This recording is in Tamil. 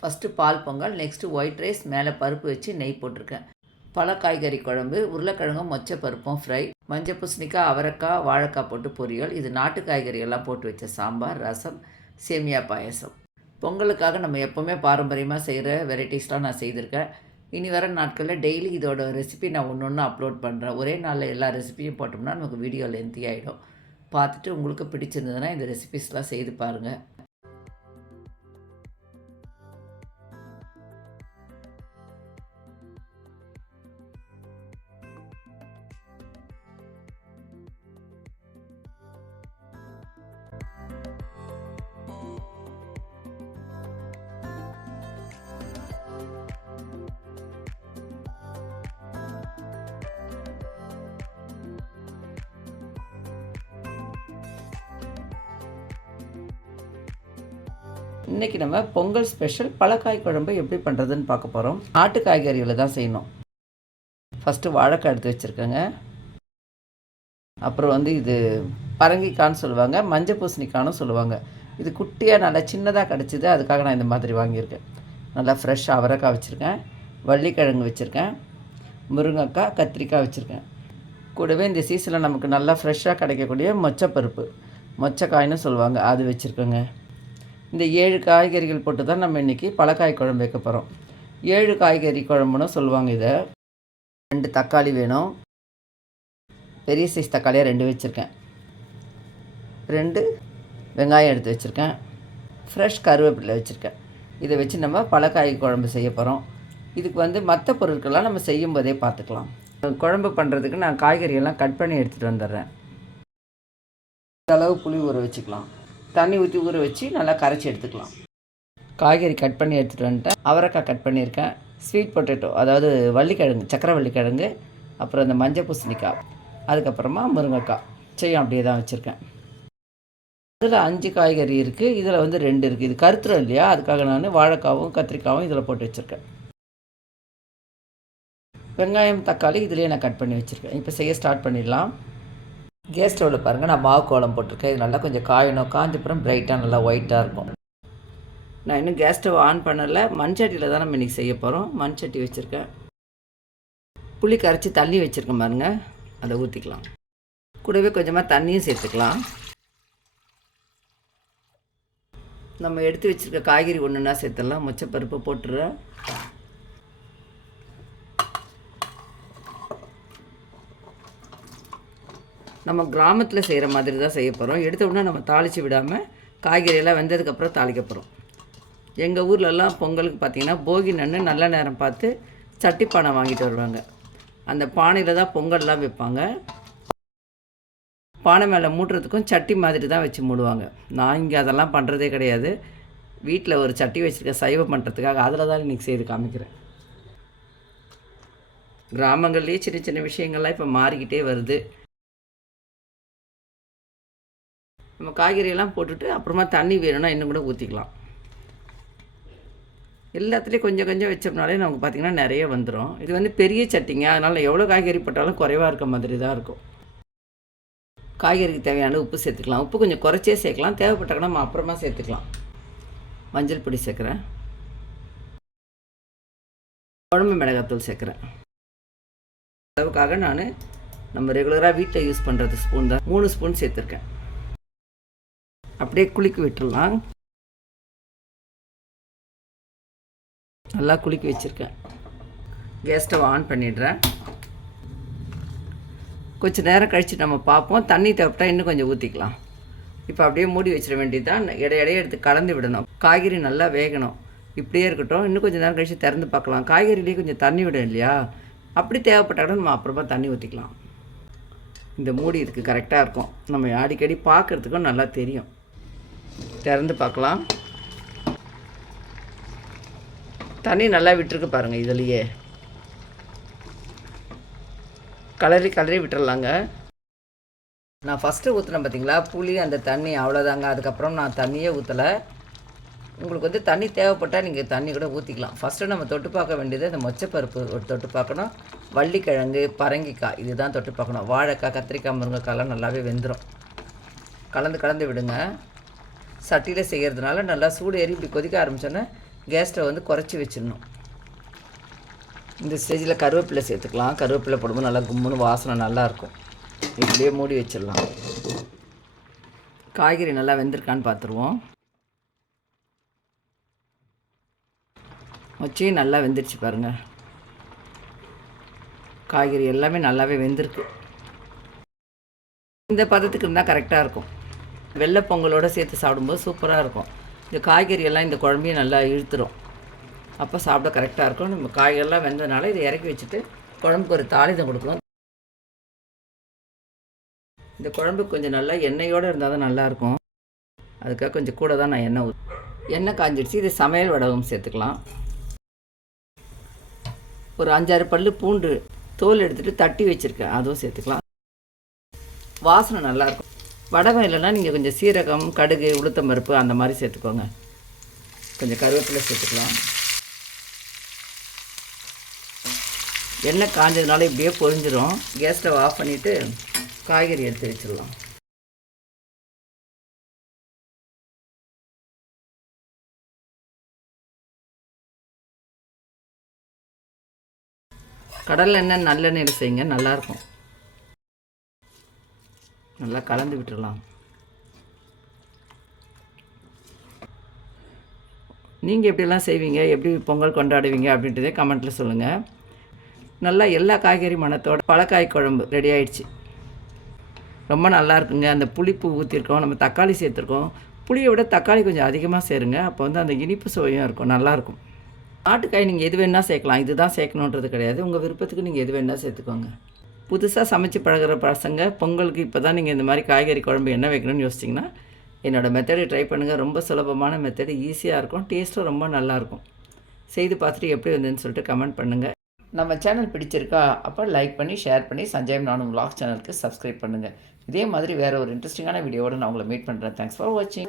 ஃபஸ்ட்டு பால் பொங்கல் நெக்ஸ்ட்டு ஒயிட் ரைஸ் மேலே பருப்பு வச்சு நெய் போட்டிருக்கேன். பல காய்கறி குழம்பு உருளைக்கிழங்கும் மொச்சை பருப்பும் ஃப்ரை மஞ்சள் பூசணிக்காய் அவரைக்காய் வாழைக்காய் போட்டு பொரியல் இது நாட்டு காய்கறி எல்லாம் போட்டு வச்ச சாம்பார் ரசம் சேமியா பாயசம். பொங்கலுக்காக நம்ம எப்போவுமே பாரம்பரியமாக செய்கிற வெரைட்டிஸ்லாம் நான் செய்திருக்கேன். இனி வர நாட்களில் டெய்லி இதோட ரெசிபி நான் ஒன்று ஒன்று அப்லோட் பண்ணுறேன் ஒரே நாளில் எல்லா ரெசிபியும் போட்டோம்னா நமக்கு வீடியோ லென்த்தி ஆகிடும் பார்த்துட்டு உங்களுக்கு பிடிச்சிருந்ததுன்னா இந்த ரெசிபிஸ்லாம் செய்து பாருங்கள் இன்றைக்கி நம்ம பொங்கல் ஸ்பெஷல் பழக்காய் குழம்பு எப்படி பண்ணுறதுன்னு பார்க்க போகிறோம் நாட்டு காய்கறிகளை தான் செய்யணும். ஃபஸ்ட்டு வாழைக்காய் எடுத்து வச்சுருக்கேங்க. அப்புறம் வந்து இது பரங்கிக்கான்னு சொல்லுவாங்க மஞ்சள் பூசணிக்கான்னு சொல்லுவாங்க. இது குட்டியாக நல்லா சின்னதாக கிடச்சிது அதுக்காக நான் இந்த மாதிரி வாங்கியிருக்கேன். நல்லா ஃப்ரெஷ் அவரைக்காய் வச்சுருக்கேன் வள்ளிக்கிழங்கு வச்சுருக்கேன் முருங்கைக்காய் கத்திரிக்காய் வச்சுருக்கேன். கூடவே இந்த சீசனில் நமக்கு நல்லா ஃப்ரெஷ்ஷாக கிடைக்கக்கூடிய மொச்சப்பருப்பு மொச்சக்காயின்னு சொல்லுவாங்க அது வச்சுருக்கேங்க. இந்த ஏழு காய்கறிகள் போட்டு தான் நம்ம இன்றைக்கி பழக்காய் குழம்பு வைக்க போகிறோம் ஏழு காய்கறி குழம்புன்னு சொல்லுவாங்க இதை. ரெண்டு தக்காளி வேணும். பெரிய சைஸ் தக்காளியாக ரெண்டு வச்சுருக்கேன். ரெண்டு வெங்காயம் எடுத்து வச்சுருக்கேன். ஃப்ரெஷ் கருவேப்பிலை வச்சுருக்கேன். இதை வச்சு நம்ம பழக்காய் குழம்பு செய்ய போகிறோம் இதுக்கு வந்து மற்ற பொருட்கள்லாம் நம்ம செய்யும் போதே பார்த்துக்கலாம். குழம்பு பண்ணுறதுக்கு நான் காய்கறியெல்லாம் கட் பண்ணி எடுத்துகிட்டு வந்துடுறேன். அளவு புளி ஊற வச்சுக்கலாம். தண்ணி ஊற்றி ஊற வச்சு நல்லா கரைச்சி எடுத்துக்கலாம். காய்கறி கட் பண்ணி எடுத்துகிட்டு வந்துட்டேன். அவரைக்காய் கட் பண்ணியிருக்கேன். ஸ்வீட் பொட்டேட்டோ அதாவது வள்ளிக்கிழங்கு சக்கரை வள்ளிக்கிழங்கு அப்புறம் இந்த மஞ்சள் பூசணிக்காய் அதுக்கப்புறமா முருங்கைக்காய். செய்யும் அப்படியே தான் வச்சுருக்கேன். இதில் அஞ்சு காய்கறி இருக்குது இதில் வந்து ரெண்டு இருக்குது இது கருத்துரும் இல்லையா? அதுக்காக நான் வாழைக்காவும் கத்திரிக்காவும் இதில் போட்டு வச்சுருக்கேன். வெங்காயம் தக்காளி இதுலேயே நான் கட் பண்ணி வச்சுருக்கேன். இப்போ செய்ய ஸ்டார்ட் பண்ணிடலாம். கேஸ் ஸ்டவ்வில் பாருங்கள் நான் மாவு கோலம் போட்டிருக்கேன். இது நல்லா கொஞ்சம் காயணும். காஞ்சப்புறம் பிரைட்டாக நல்லா ஒயிட்டாக இருக்கும். நான் இன்னும் கேஸ் ஸ்டவ் ஆன் பண்ணலை. மண் சட்டியில் தான் நம்ம இன்றைக்கி செய்ய போகிறோம் மண் சட்டி வச்சுருக்கேன். புளி கரைச்சி தண்ணி வச்சுருக்கேன் பாருங்க. அதை ஊற்றிக்கலாம் கூடவே கொஞ்சமாக தண்ணியும் சேர்த்துக்கலாம். நம்ம எடுத்து வச்சுருக்க காய்கறி ஒன்றுன்னா சேர்த்துடலாம். முச்சப்பருப்பு போட்டுடுறேன். நம்ம கிராமத்தில் செய்கிற மாதிரி தான் செய்ய போகிறோம் எடுத்த உடனே நம்ம தாளித்து விடாமல் காய்கறியெல்லாம் வெந்ததுக்கப்புறம் தாளிக்க போகிறோம் எங்கள் ஊர்லெல்லாம் பொங்கலுக்கு பார்த்திங்கன்னா போகி நன்னு நல்ல நேரம் பார்த்து சட்டி பானை வாங்கிட்டு வருவாங்க. அந்த பானையில் தான் பொங்கல்லாம் வைப்பாங்க. பானை மேலே மூட்டுறதுக்கும் சட்டி மாதிரி தான் வச்சு மூடுவாங்க. நான் இங்கே அதெல்லாம் பண்ணுறதே கிடையாது. வீட்டில் ஒரு சட்டி வச்சுருக்க சைவம் பண்ணுறதுக்காக அதில் தான் இன்றைக்கி செய்து காமிக்கிறேன். கிராமங்கள்லேயே சின்ன சின்ன விஷயங்கள்லாம் இப்போ மாறிக்கிட்டே வருது. நம்ம காய்கறியெல்லாம் போட்டுட்டு அப்புறமா தண்ணி வேணும்னா இன்னும் கூட ஊற்றிக்கலாம் எல்லாத்துலேயும் கொஞ்சம் கொஞ்சம் வச்சோம்னாலே நமக்கு பார்த்திங்கன்னா நிறைய வந்துடும் இது வந்து பெரிய சட்டிங்க. அதனால் எவ்வளோ காய்கறி போட்டாலும் குறைவாக இருக்க மாதிரி தான் இருக்கும். காய்கறிக்கு தேவையான உப்பு சேர்த்துக்கலாம். உப்பு கொஞ்சம் குறைச்சே சேர்க்கலாம். தேவைப்பட்டாங்கன்னா நம்ம அப்புறமா சேர்த்துக்கலாம். மஞ்சள் பொடி சேர்க்குறேன். குழம்பு மிளகாத்தூள் சேர்க்குறேன். அளவுக்காக நான் நம்ம ரெகுலராக வீட்டில் யூஸ் பண்ணுறது ஸ்பூன் தான். மூணு ஸ்பூன் சேர்த்துருக்கேன். அப்படியே குளிக்க விட்டுடலாம். நல்லா குளிக்க வச்சுருக்கேன். கேஸ் ஸ்டவ் ஆன் பண்ணிடுறேன். கொஞ்சம் நேரம் கழித்து நம்ம பார்ப்போம். தண்ணி தேவைப்பட்டால் இன்னும் கொஞ்சம் ஊற்றிக்கலாம் இப்போ அப்படியே மூடி வச்சிட வேண்டியதுதான். இடையிடையே எடுத்து கலந்து விடணும். காய்கறி நல்லா வேகணும். இப்படியே இருக்கட்டும். இன்னும் கொஞ்சம் நேரம் கழித்து திறந்து பார்க்கலாம். காய்கறிலேயே கொஞ்சம் தண்ணி விடும் இல்லையா? அப்படி தேவைப்பட்டாலும் நம்ம அப்புறமா தண்ணி ஊற்றிக்கலாம் இந்த மூடி இதுக்கு கரெக்டாக இருக்கும். நம்ம அடிக்கடி பார்க்குறதுக்கும் நல்லா தெரியும். திறந்து பார்க்கலாம். தண்ணி நல்லா விட்டுருக்கு பாருங்கள் இதுலேயே. கலரி கலரி விட்டுறலாங்க. நான் ஃபஸ்ட்டு ஊற்றுனேன் பார்த்தீங்களா புளி அந்த தண்ணி அவ்வளோதாங்க அதுக்கப்புறம் நான் தண்ணியே ஊற்றலை உங்களுக்கு வந்து தண்ணி தேவைப்பட்டால் நீங்கள் தண்ணி கூட ஊற்றிக்கலாம் ஃபஸ்ட்டு நம்ம தொட்டு பார்க்க வேண்டியது அந்த மொச்சப்பருப்பு ஒரு தொட்டு பார்க்கணும். வள்ளிக்கிழங்கு பரங்கிக்காய் இதுதான் தொட்டு பார்க்கணும். வாழைக்காய் கத்திரிக்காய் முருங்கைக்காய்லாம் நல்லாவே வெந்துடும் கலந்து கலந்து விடுங்க. சட்டியில் செய்கிறதுனால நல்லா சூடு ஏறி இப்படி கொதிக்க ஆரம்பித்தோன்னே கேஸ் ஸ்டவ் வந்து குறைச்சி வச்சிடணும். இந்த ஸ்டேஜில் கருவேப்பிலை சேர்த்துக்கலாம். கருவேப்பிலை போடும்போது நல்லா கும்முன்னு வாசனை நல்லாயிருக்கும் இப்படியே மூடி வச்சிடலாம். காய்கறி நல்லா வெந்திருக்கான்னு பார்த்துருவோம் வச்சு நல்லா வெந்துருச்சு பாருங்கள் காய்கறி எல்லாமே நல்லாவே வெந்திருக்கு. இந்த பதத்துக்கு இருந்தால் கரெக்டாக இருக்கும். வெள்ளை பொங்கலோடு சேர்த்து சாப்பிடும்போது சூப்பராக இருக்கும். இந்த காய்கறி எல்லாம் இந்த குழம்பையும் நல்லா இழுத்துரும். அப்போ சாப்பிட கரெக்டாக இருக்கும். நம்ம காய்கறிலாம் வெந்ததுனால இதை இறக்கி வச்சுட்டு குழம்புக்கு ஒரு தாளிதம் கொடுக்கணும். இந்த குழம்பு கொஞ்சம் நல்லா எண்ணெயோடு இருந்தால் தான் நல்லாயிருக்கும் அதுக்காக கொஞ்சம் கூட தான் நான் எண்ணெய் ஊத் எண்ணெய் காஞ்சிடுச்சு. இது சமையல் வடகம் சேர்த்துக்கலாம். ஒரு அஞ்சாறு பல் பூண்டு தோல் எடுத்துகிட்டு தட்டி வச்சுருக்கேன். அதுவும் சேர்த்துக்கலாம். வாசனை நல்லாயிருக்கும் வடகம் இல்லைன்னா நீங்கள் கொஞ்சம் சீரகம் கடுகு உளுத்தம் பருப்பு அந்த மாதிரி சேர்த்துக்கோங்க. கொஞ்சம் கருவேப்பிலை சேர்த்துக்கலாம். எண்ணெய் காஞ்சதுனால இப்படியே பொரிஞ்சிடும் கேஸ் ஸ்டவ் ஆஃப் பண்ணிவிட்டு காய்கறி எடுத்து வச்சிடலாம். கடல் எண்ணெய் நல்லெண்ணெயில் செய்யுங்க நல்லாயிருக்கும் நல்லா கலந்து விட்டுடலாம் நீங்கள் எப்படிலாம் செய்வீங்க? எப்படி பொங்கல் கொண்டாடுவீங்க? அப்படின்றதே கமெண்ட்டில் சொல்லுங்கள் நல்லா எல்லா காய்கறி மணத்தோட பழக்காய் குழம்பு ரெடி ஆயிடுச்சு. ரொம்ப நல்லா இருக்குங்க. அந்த புளிப்பு ஊற்றிருக்கோம் நம்ம தக்காளி சேர்த்துருக்கோம். புளியை விட தக்காளி கொஞ்சம் அதிகமாக சேருங்க. அப்போ வந்து அந்த இனிப்பு சுவையும் இருக்கும். நல்லாயிருக்கும் நாட்டுக்காய் நீங்கள் எது வேணால் சேர்க்கலாம். இதுதான் சேர்க்கணுன்றது கிடையாது. உங்கள் விருப்பத்துக்கு நீங்கள் எது வேணால் சேர்த்துக்கோங்க. புதுசாக சமைச்சு பழகுற பசங்க பொங்கலுக்கு இப்போ தான் நீங்கள் இந்த மாதிரி காய்கறி குழம்பு என்ன வைக்கணும்னு யோசிச்சிங்கன்னா என்னோடய மெத்தடை ட்ரை பண்ணுங்கள் ரொம்ப சுலபமான மெத்தடு ஈஸியாக இருக்கும். டேஸ்ட்டும் ரொம்ப நல்லாயிருக்கும். செய்து பார்த்துட்டு எப்படி வந்ததுன்னு சொல்லிட்டு கமெண்ட் பண்ணுங்கள் நம்ம சேனல் பிடிச்சிருக்கா அப்போ லைக் பண்ணி ஷேர் பண்ணி சஞ்சயம் நானும் vlog சேனலுக்கு சப்ஸ்கிரைப் பண்ணுங்கள் இதே மாதிரி வேறு ஒரு இன்ட்ரெஸ்டிங்கான வீடியோவோட நான் உங்களை மீட் பண்ணுறேன் தேங்க்ஸ் ஃபார் வாட்சிங்